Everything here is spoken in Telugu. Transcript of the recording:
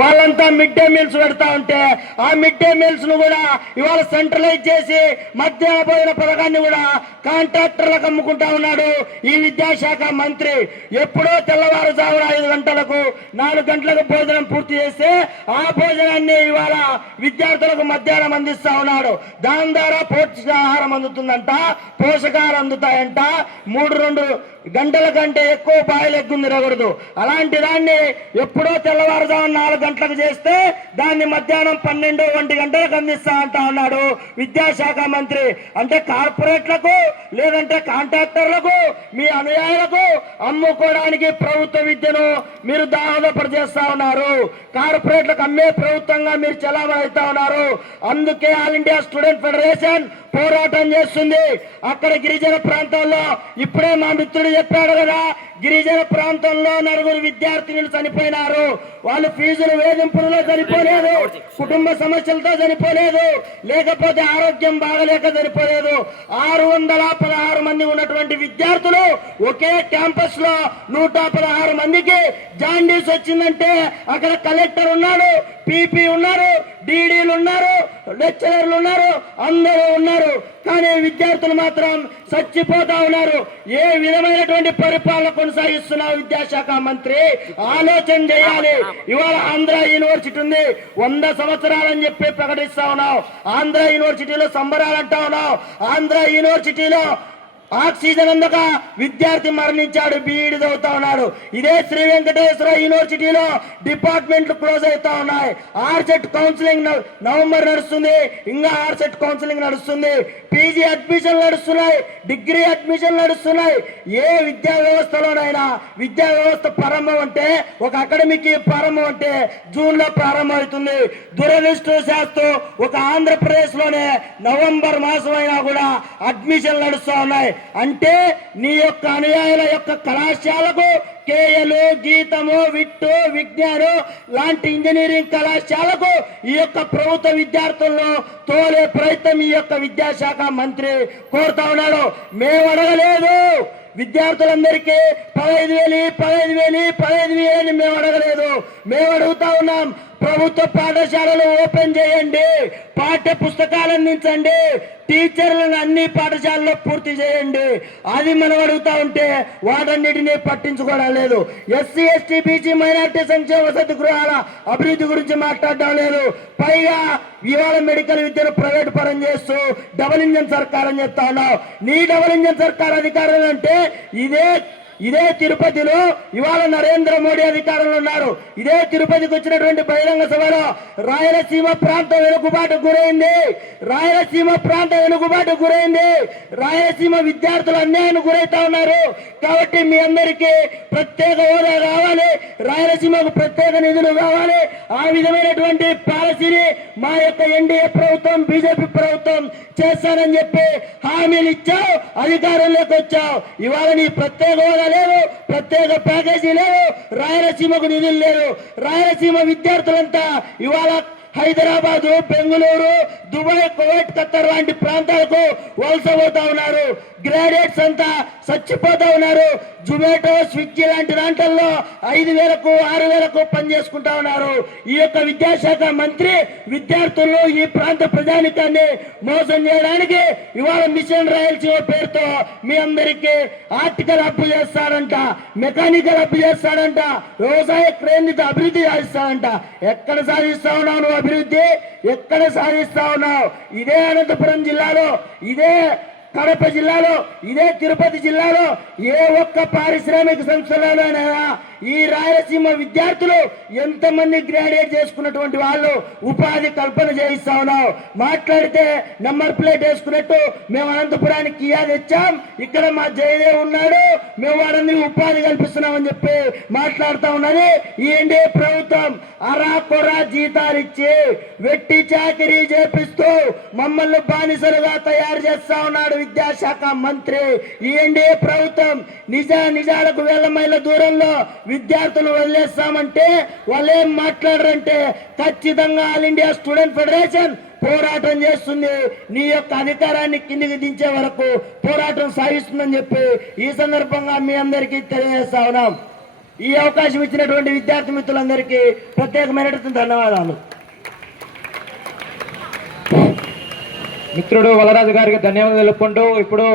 వాళ్ళంతా మిడ్ డే మీల్స్ పెడతా ఉంటే ఆ మిడ్ డే మీల్స్ ను కూడా ఇవాళ సెంట్రలైజ్ చేసి మధ్యాహ్న భోజన పథకాన్ని కూడా కాంట్రాక్టర్లకు అమ్ముకుంటా ఉన్నాడు ఈ విద్యాశాఖ మంత్రి. ఎప్పుడో తెల్లవారుజామున 5 గంటలకు 4 గంటలకు భోజనం పూర్తి చేస్తే ఆ భోజనాన్ని ఇవాళ విద్యార్థులకు మధ్యాహ్నం అందిస్తా ఉన్నాడు. దాని ద్వారా పోషకాహారం అందుతుందంట, పోషకాలు అందుతాయంట. 3-2 గంటల కంటే ఎక్కువ బాయిల్ ఎగ్గు తినకూడదు. అలాంటి దాన్ని ఎప్పుడో తెల్లవారుజామున 4 గంటలకు చేస్తే దాన్ని మధ్యాహ్నం 12-1 గంటలకు అందిస్తా అంటా ఉన్నాడు విద్యాశాఖ మంత్రి. అంటే కార్పొరేట్లకు లేదంటే కాంట్రాక్టర్లకు మీ అనుయాయులకు అమ్ముకోవడానికి ప్రభుత్వ విద్యను మీరు దాహోదపరిచేస్తా ఉన్నారు. కార్పొరేట్లకు అమ్మే ప్రభుత్వంగా మీరు చలామణి అవుతా ఉన్నారు. అందుకే ఆల్ ఇండియా స్టూడెంట్ ఫెడరేషన్ పోరాటం చేస్తుంది. అక్కడ గిరిజన ప్రాంతాల్లో ఇప్పుడే మా మిత్రుడు చెప్పాడు కదా, గిరిజన ప్రాంతంలో 9 విద్యార్థినులు చనిపోయినారు. వాళ్ళు ఫీజులు వేధింపులలో చనిపోలేదు, కుటుంబ సమస్యలతో చనిపోలేదు, లేకపోతే ఆరోగ్యం బాగలేక చనిపోలేదు. 616 మంది ఉన్నటువంటి విద్యార్థులు ఒకే క్యాంపస్ లో 116 మందికి జాండీస్ వచ్చిందంటే అక్కడ కలెక్టర్ ఉన్నాడు, పీపీ ఉన్నారు, డీడీలు ఉన్నారు, లెక్చరర్లు ఉన్నారు, అందరూ ఉన్నారు. కానీ విద్యార్థులు మాత్రం చచ్చిపోతా ఉన్నారు. ఏ విధమైనటువంటి పరిపాలన కొనసాగిస్తున్న విద్యాశాఖ మంత్రి ఆలోచన చేయాలి. ఇవాళ ఆంధ్ర యూనివర్సిటీ ఉంది, 100 సంవత్సరాలని చెప్పి ప్రకటిస్తా ఉన్నాం. ఆంధ్ర యూనివర్సిటీలో సంబరాలంటా ఉన్నాం. ఆంధ్ర యూనివర్సిటీలో ఆక్సిజన్ అందక విద్యార్థి మరణించాడు, బీఈడి చదువుతా ఉన్నాడు. ఇదే శ్రీ వెంకటేశ్వర యూనివర్సిటీలో డిపార్ట్మెంట్లు క్లోజ్ అవుతా ఉన్నాయి. ఆర్సెట్ కౌన్సిలింగ్ నవంబర్ నడుస్తుంది, ఇంకా ఆర్సెట్ కౌన్సిలింగ్ నడుస్తుంది, పీజీ అడ్మిషన్ నడుస్తున్నాయి, డిగ్రీ అడ్మిషన్ నడుస్తున్నాయి. ఏ విద్యా వ్యవస్థలోనైనా విద్యా వ్యవస్థ ప్రారంభం అంటే ఒక అకాడమిక్ ప్రారంభం అంటే జూన్ లో ప్రారంభం అవుతుంది. దురదృష్టవశాత్తు ఒక ఆంధ్రప్రదేశ్ లోనే నవంబర్ మాసం అయినా కూడా అడ్మిషన్ నడుస్తూ ఉన్నాయి. అంటే నీ యొక్క అనుయాయుల యొక్క కళాశాలకు కేఎలు, గీతము, విట్టు, విజ్ఞానం లాంటి ఇంజనీరింగ్ కళాశాలకు ఈ యొక్క ప్రభుత్వ విద్యార్థులను తోలే ప్రయత్నం ఈ యొక్క విద్యాశాఖ మంత్రి కోరుతా ఉన్నాడు. మేము అడగలేదు విద్యార్థులందరికీ 15,000 అని మేము అడగలేదు. మేము అడుగుతా ఉన్నాం, ప్రభుత్వ పాఠశాలలు ఓపెన్ చేయండి, పాఠ్య పుస్తకాలు అందించండి, టీచర్లను అన్ని పాఠశాలలో పూర్తి చేయండి. అది మనం అడుగుతా ఉంటే వాటన్నిటినీ పట్టించుకోవడం లేదు. ఎస్సీ, ఎస్టీ, బీసీ, మైనార్టీ సంక్షేమ వసతి గృహాల అభివృద్ధి గురించి మాట్లాడడం లేదు. పైగా ఇవాళ మెడికల్ విద్యను ప్రైవేట్ పరం చేస్తూ డబుల్ ఇంజన్ సర్కార్ అని చెప్తా ఉన్నావు. నీ డబుల్ ఇంజన్ సర్కార్ అధికారులు అంటే ఇదే తిరుపతిలో ఇవాళ నరేంద్ర మోడీ అధికారంలో ఉన్నారు. ఇదే తిరుపతికి వచ్చినటువంటి బహిరంగ సభలో రాయలసీమ ప్రాంతం వెనుకబాటుకు గురైంది, రాయలసీమ విద్యార్థులు అన్యాయానికి గురైతా ఉన్నారు. కాబట్టి మీ అందరికీ ప్రత్యేక హోదా కావాలి, రాయలసీమకు ప్రత్యేక నిధులు కావాలి. ఆ విధమైనటువంటి పాలసీని మా యొక్క ఎన్డీఏ ప్రభుత్వం, బీజేపీ ప్రభుత్వం చేస్తానని చెప్పి హామీలు ఇచ్చావు, అధికారంలోకి వచ్చావు. ఇవాళ నీ ప్రత్యేక హోదా లేదు, ప్రత్యేక ప్యాకేజీ లేదు, రాయలసీమకు నిధులు లేదు. రాయలసీమ విద్యార్థులంతా ఇవాళ హైదరాబాదు, బెంగళూరు, దుబాయ్, కువైట్, ఖత్తర్ లాంటి ప్రాంతాలకు వలస పోతా ఉన్నారు. గ్రాడ్యుయేట్స్ అంతా చచ్చిపోతా ఉన్నారు. జొమాటో, స్విగ్గీ లాంటి దాంట్లో 5,000కు 6,000కు పని చేసుకుంటా ఉన్నారు. ఈ యొక్క విద్యాశాఖ మంత్రి విద్యార్థులను, ఈ ప్రాంత ప్రజానికాన్ని మోసం చేయడానికి ఇవాళ మిషన్ రాయలసీమ పేరుతో మీ అందరికీ ఆర్టికల్ అప్పు చేస్తాడంట, మెకానికల్ అప్పు చేస్తాడంట, వ్యవసాయ కేంద్రిత అభివృద్ధి సాధిస్తాడంట. ఎక్కడ సాధిస్తా ఉన్నావు నువ్వు అభివృద్ధి? ఎక్కడ సాధిస్తా ఉన్నావు? ఇదే అనంతపురం జిల్లాలో, ఇదే కడప జిల్లాలో, ఇదే తిరుపతి జిల్లాలో ఏ ఒక్క పారిశ్రామిక సంస్థలోనైనా ఈ రాయలసీమ విద్యార్థులు ఎంతమంది గ్రాడ్యుయేట్ చేసుకున్నటువంటి వాళ్ళు ఉపాధి కల్పన చేయిస్తా ఉన్నావు. మాట్లాడితే నెంబర్ ప్లేట్ వేసుకున్నట్టు మేము అనంతపురానికి కియా తెచ్చాం, ఇక్కడ మా జయదేవ్ ఉన్నాడు, మేము వారిని ఉపాధి కల్పిస్తున్నామని చెప్పి మాట్లాడుతా ఉన్నది ఈ ఎన్డీఏ ప్రభుత్వం. అరా కొరా జీతాలు ఇచ్చి వెట్టి చాకరీ చేపిస్తూ మమ్మల్ని బానిసలుగా తయారు చేస్తా ఉన్నాడు విద్యాశాఖ మంత్రి ఈ ఎన్డీఏ ప్రభుత్వం. నిజాలకు వేల మైళ్ళ దూరంలో విద్యార్థులు వదిలేస్తామంటే వాళ్ళు ఏం మాట్లాడరంటే ఖచ్చితంగా ఆల్ ఇండియా స్టూడెంట్ ఫెడరేషన్ పోరాటం చేస్తుంది. నీ యొక్క అధికారాన్ని కిందికి దించే వరకు పోరాటం సాగిస్తుందని చెప్పి ఈ సందర్భంగా మీ అందరికీ తెలియజేస్తా ఉన్నాం. ఈ అవకాశం ఇచ్చినటువంటి విద్యార్థి మిత్రులందరికీ ప్రత్యేకమైనటువంటి ధన్యవాదాలు. మిత్రుడు వలరాజు గారికి ధన్యవాదాలు తెలుపుకుంటూ ఇప్పుడు